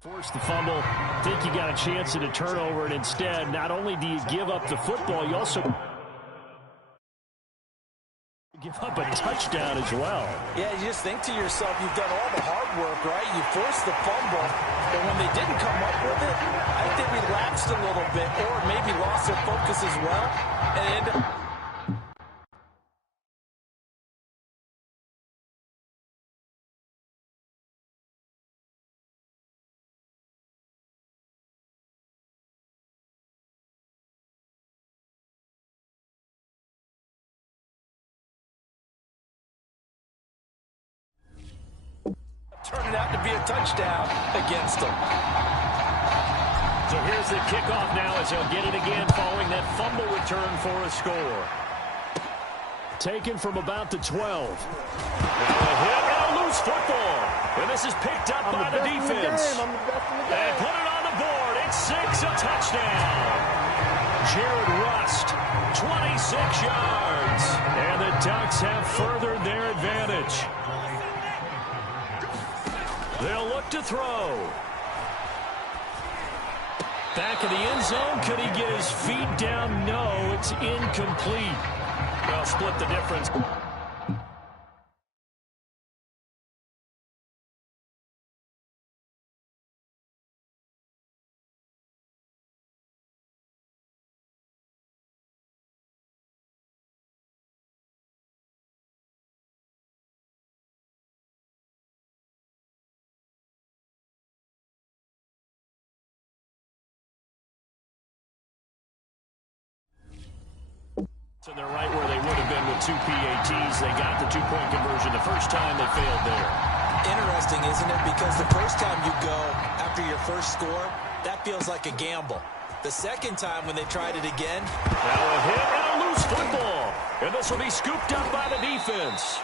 Force the fumble. Think you got a chance at a turnover, and instead, not only do you give up the football, you also give up a touchdown as well. Yeah, you just think to yourself, you've done all the hard work, right? You forced the fumble, but when they didn't come up with it, I think they relaxed a little bit or maybe lost their focus as well. And turned out to be a touchdown against them. So here's the kickoff now as he'll get it again following that fumble return for a score. Taken from about the 12. Now a hit and a loose football. And this is picked up by the defense. And put it on the board. It's 6, a touchdown. Jared Rust, 26 yards. And the Ducks have furthered their advantage. They'll look to throw. Back in the end zone. Could he get his feet down? No, it's incomplete. They'll split the difference. And they're right where they would have been with 2 PATs. They got the 2-point conversion the first time. They failed there. Interesting, isn't it? Because the first time you go after your first score, that feels like a gamble. The second time when they tried it again. Now a hit and a loose football. And this will be scooped up by the defense.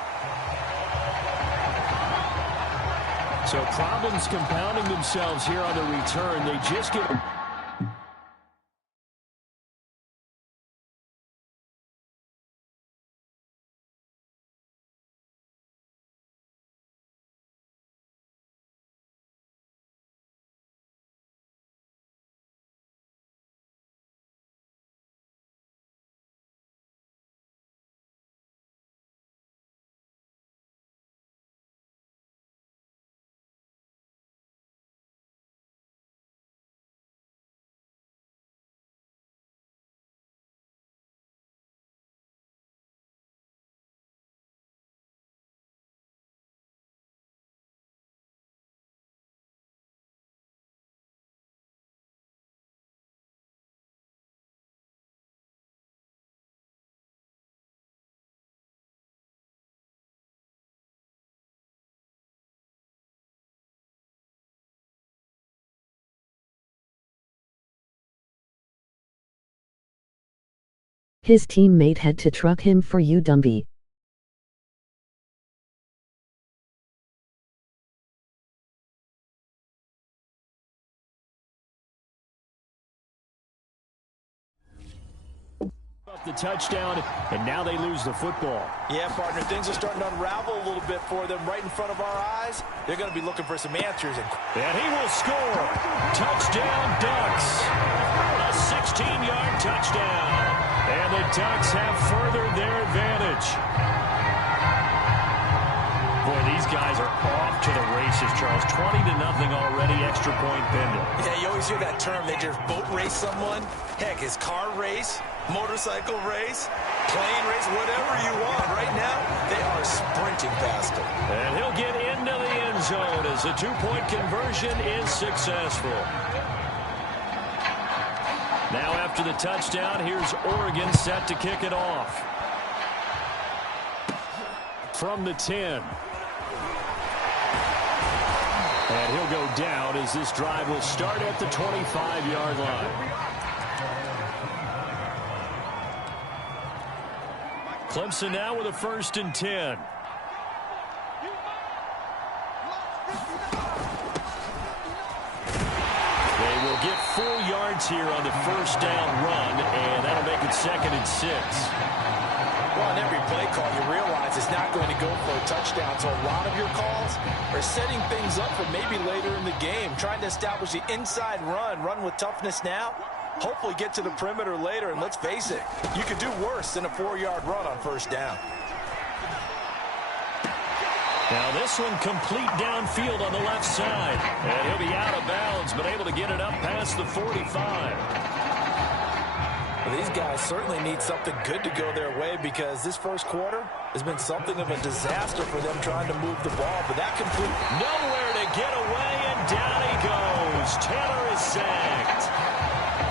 So problems compounding themselves here on the return. They just get... His teammate had to truck him for you Dumby. The touchdown, and now they lose the football. Yeah, partner, things are starting to unravel a little bit for them right in front of our eyes. They're going to be looking for some answers. And he will score. Touchdown, Ducks. A 16-yard touchdown. And the Ducks have furthered their advantage. Boy, these guys are off to the races, Charles. 20-0 already, extra point pending. Yeah, you always hear that term. They just boat race someone. Heck, his car race, motorcycle race, plane race, whatever you want. Right now, they are sprinting past him. And he'll get into the end zone as the 2-point conversion is successful. Now after the touchdown, here's Oregon set to kick it off. From the 10. And he'll go down as this drive will start at the 25-yard line. Clemson now with a 1st and 10. They will get full yardage yards here on the first down run, and that'll make it 2nd and 6. Well, on every play call, you realize it's not going to go for a touchdown, so a lot of your calls are setting things up for maybe later in the game, trying to establish the inside run with toughness now, hopefully get to the perimeter later, and let's face it, you could do worse than a 4-yard run on first down. Now this one complete downfield on the left side, and he'll be out of bounds, but able to get it up past the 45. Well, these guys certainly need something good to go their way because this first quarter has been something of a disaster for them trying to move the ball. But that complete... Nowhere to get away, and down he goes. Taylor is sacked.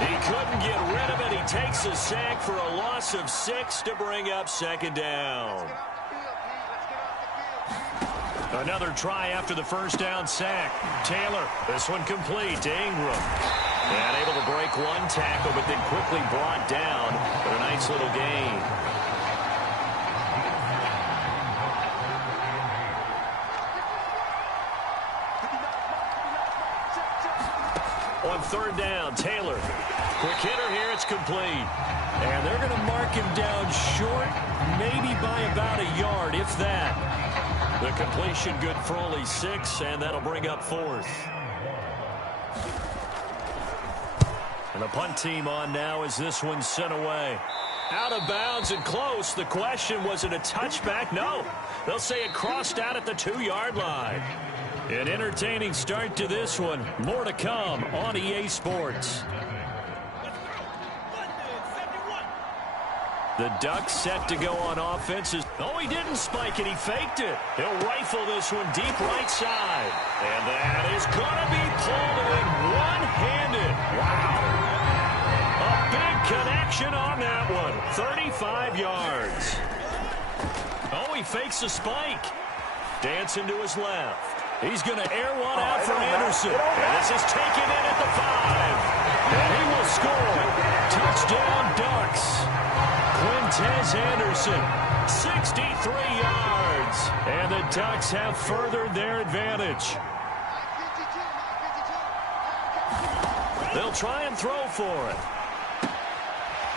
He couldn't get rid of it. He takes a sack for a loss of 6 to bring up 2nd down. Another try after the first down sack. Taylor, this one complete to Ingram. And able to break one tackle, but then quickly brought down for a nice little gain. On 3rd down, Taylor. Quick hitter here, it's complete. And they're going to mark him down short, maybe by about a yard, if that. The completion good for only 6, and that'll bring up 4th. And the punt team on now as this one's sent away. Out of bounds and close. The question, was it a touchback? No. They'll say it crossed out at the 2-yard line. An entertaining start to this one. More to come on EA Sports. The Ducks set to go on offense. Oh, he didn't spike it. He faked it. He'll rifle this one deep right side. And that is going to be pulled in one-handed. Wow. A big connection on that one. 35 yards. Oh, he fakes the spike. Dancing to his left. He's going to air one out for Anderson. And this is taken in at the 5. And he will score. Touchdown, Ducks. Quintez Anderson, 63 yards. And the Ducks have furthered their advantage. They'll try and throw for it.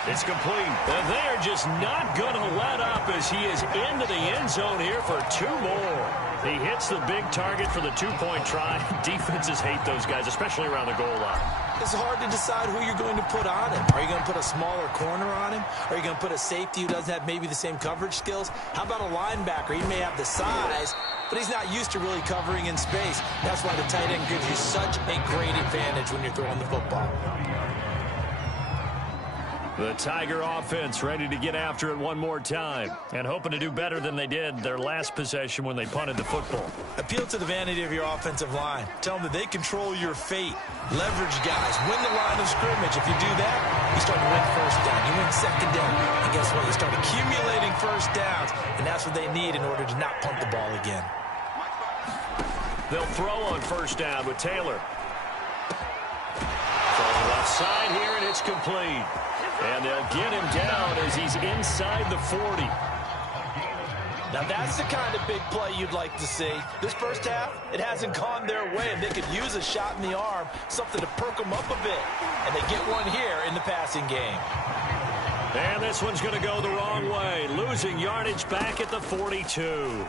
It's complete. And they are just not going to let up as he is into the end zone here for 2 more. He hits the big target for the 2-point try. Defenses hate those guys, especially around the goal line. It's hard to decide who you're going to put on him. Are you going to put a smaller corner on him? Are you going to put a safety who doesn't have maybe the same coverage skills? How about a linebacker? He may have the size, but he's not used to really covering in space. That's why the tight end gives you such a great advantage when you're throwing the football. The Tiger offense ready to get after it one more time and hoping to do better than they did their last possession when they punted the football. Appeal to the vanity of your offensive line. Tell them that they control your fate. Leverage guys. Win the line of scrimmage. If you do that, you start to win first down. You win 2nd down. And guess what? You start accumulating first downs. And that's what they need in order to not punt the ball again. They'll throw on first down with Taylor. From the left side here, and it's complete. And they'll get him down as he's inside the 40. Now that's the kind of big play you'd like to see. This first half, it hasn't gone their way, and they could use a shot in the arm, something to perk them up a bit. And they get one here in the passing game. And this one's going to go the wrong way, losing yardage back at the 42.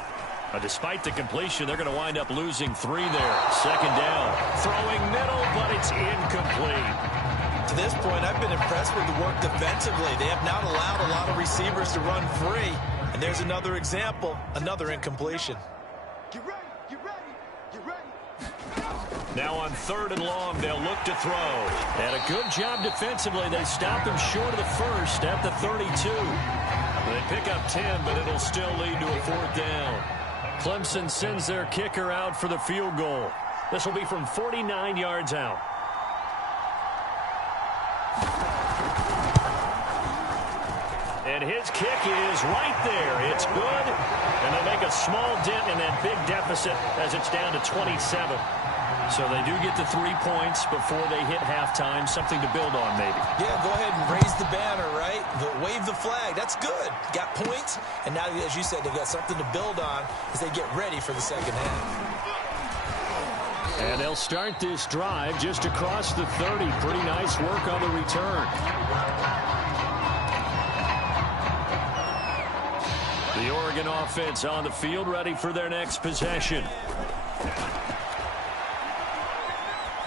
Despite the completion, they're going to wind up losing 3 there. 2nd down. Throwing middle, but it's incomplete. To this point, I've been impressed with the work defensively. They have not allowed a lot of receivers to run free. And there's another example, another incompletion. Get ready, get ready, get ready. Now on 3rd and long, they'll look to throw. And a good job defensively. They stop him short of the first at the 32. They pick up 10, but it'll still lead to a 4th down. Clemson sends their kicker out for the field goal. This will be from 49 yards out. And his kick is right there. It's good. And they make a small dent in that big deficit as it's down to 27. So they do get the 3 points before they hit halftime. Something to build on, maybe. Yeah, go ahead and raise the banner, right? Wave the flag. That's good. Got points. And now, as you said, they've got something to build on as they get ready for the second half. And they'll start this drive just across the 30. Pretty nice work on the return. The Oregon offense on the field, ready for their next possession.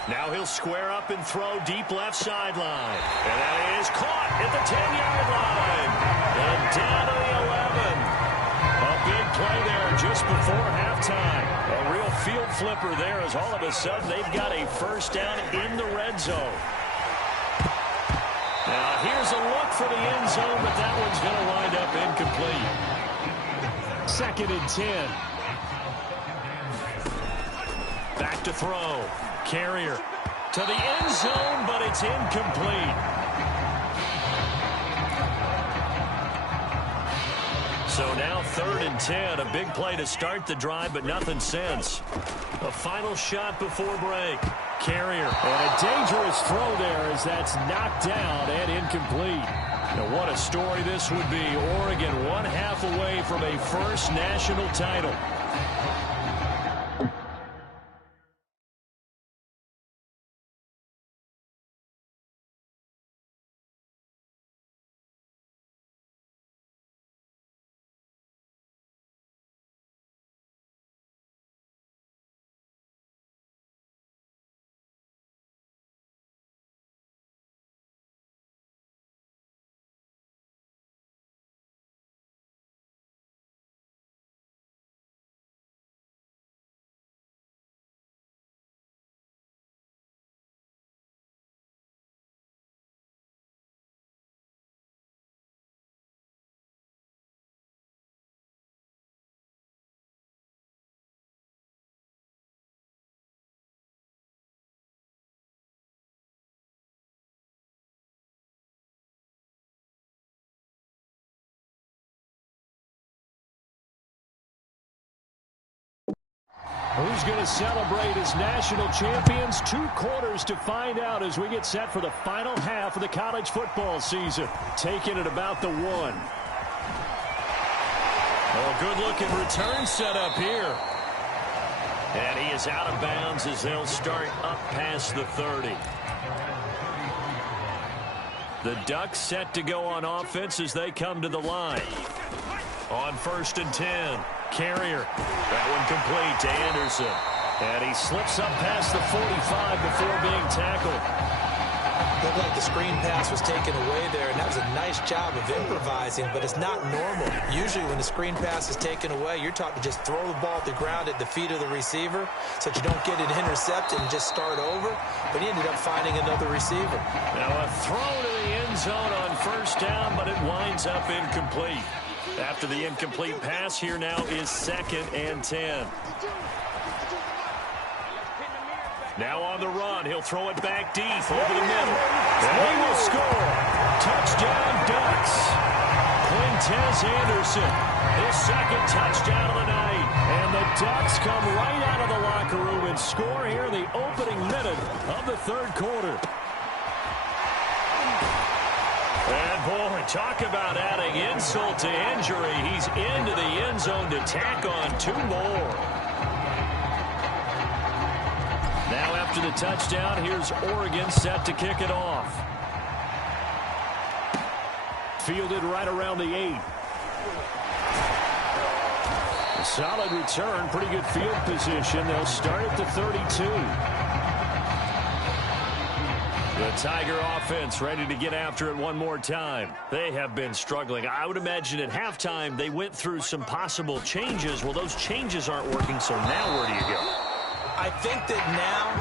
Now he'll square up and throw deep left sideline. And that is caught at the 10-yard line. And down to the 11. A big play there just before halftime. A real field flipper there as all of a sudden they've got a first down in the red zone. Now here's a look for the end zone, but that one's going to wind up incomplete. 2nd and 10. Back to throw. Carrier to the end zone, but it's incomplete. So now 3rd and 10. A big play to start the drive, but nothing since. A final shot before break. Carrier. And a dangerous throw there as that's knocked down and incomplete. Now what a story this would be. Oregon 1/2 away from a first national title. Who's going to celebrate as national champions? 2 quarters to find out as we get set for the final half of the college football season. Taking it about the 1. Oh, good-looking return set up here. And he is out of bounds as they'll start up past the 30. The Ducks set to go on offense as they come to the line. On 1st and 10. Carrier. That one complete to Anderson. And he slips up past the 45 before being tackled. Looked like the screen pass was taken away there, and that was a nice job of improvising, but it's not normal. Usually when the screen pass is taken away, you're taught to just throw the ball at the ground at the feet of the receiver so that you don't get it intercepted and just start over, but he ended up finding another receiver. Now a throw to the end zone on 1st down, but it winds up incomplete. After the incomplete pass, here now is 2nd and 10. Now on the run, he'll throw it back deep over the middle. And he will score. Touchdown, Ducks. Quintez Anderson, his 2nd touchdown of the night. And the Ducks come right out of the locker room and score here in the opening minute of the 3rd quarter. And, boy, talk about adding insult to injury. He's into the end zone to tack on 2 more. Now after the touchdown, here's Oregon set to kick it off. Fielded right around the 8. A solid return, pretty good field position. They'll start at the 32. The Tiger offense ready to get after it one more time. They have been struggling. I would imagine at halftime they went through some possible changes. Well, those changes aren't working, so now where do you go? I think that now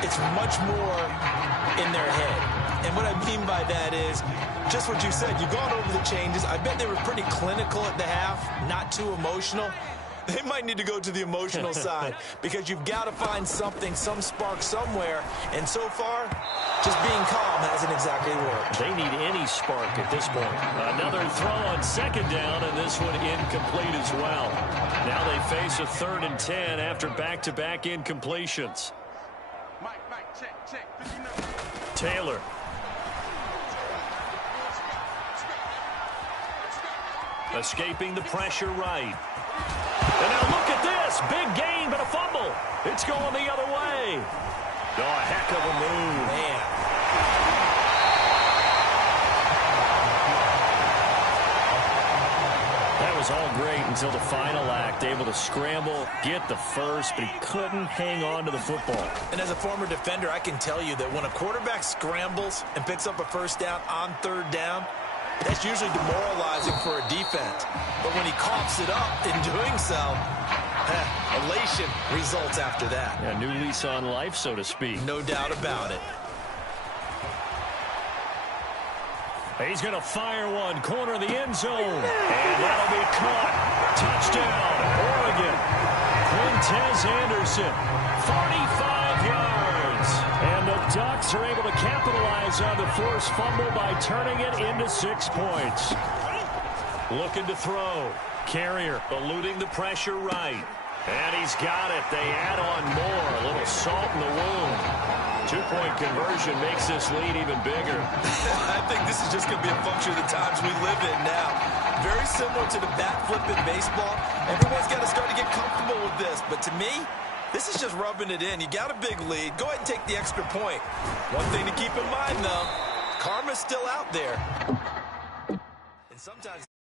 it's much more in their head. And what I mean by that is just what you said. You've gone over the changes. I bet they were pretty clinical at the half, not too emotional. They might need to go to the emotional side because you've got to find something, some spark somewhere. And so far, just being calm hasn't exactly worked. They need any spark at this point. Another throw on 2nd down, and this one incomplete as well. Now they face a 3rd and 10 after back-to-back incompletions. Taylor. Escaping the pressure right. And now look at this. Big gain, but a fumble. It's going the other way. Oh, a heck of a move. Man. That was all great until the final act. Able to scramble, get the first, but he couldn't hang on to the football. And as a former defender, I can tell you that when a quarterback scrambles and picks up a first down on third down, that's usually demoralizing for a defense. But when he coughs it up in doing so, elation results after that. Yeah, new lease on life, so to speak. No doubt about it. He's going to fire one, corner of the end zone. And that'll be caught. Touchdown, Oregon. Quintez Anderson, 45 yards. And the Ducks are able to capitalize on the forced fumble by turning it into 6 points. Looking to throw. Carrier eluding the pressure right. And he's got it. They add on more. A little salt in the wound. 2-point conversion makes this lead even bigger. I think this is just going to be a function of the times we live in now. Very similar to the bat flip in baseball. Everyone's got to start to get comfortable with this. But to me, this is just rubbing it in. You got a big lead. Go ahead and take the extra point. One thing to keep in mind, though, karma's still out there. And sometimes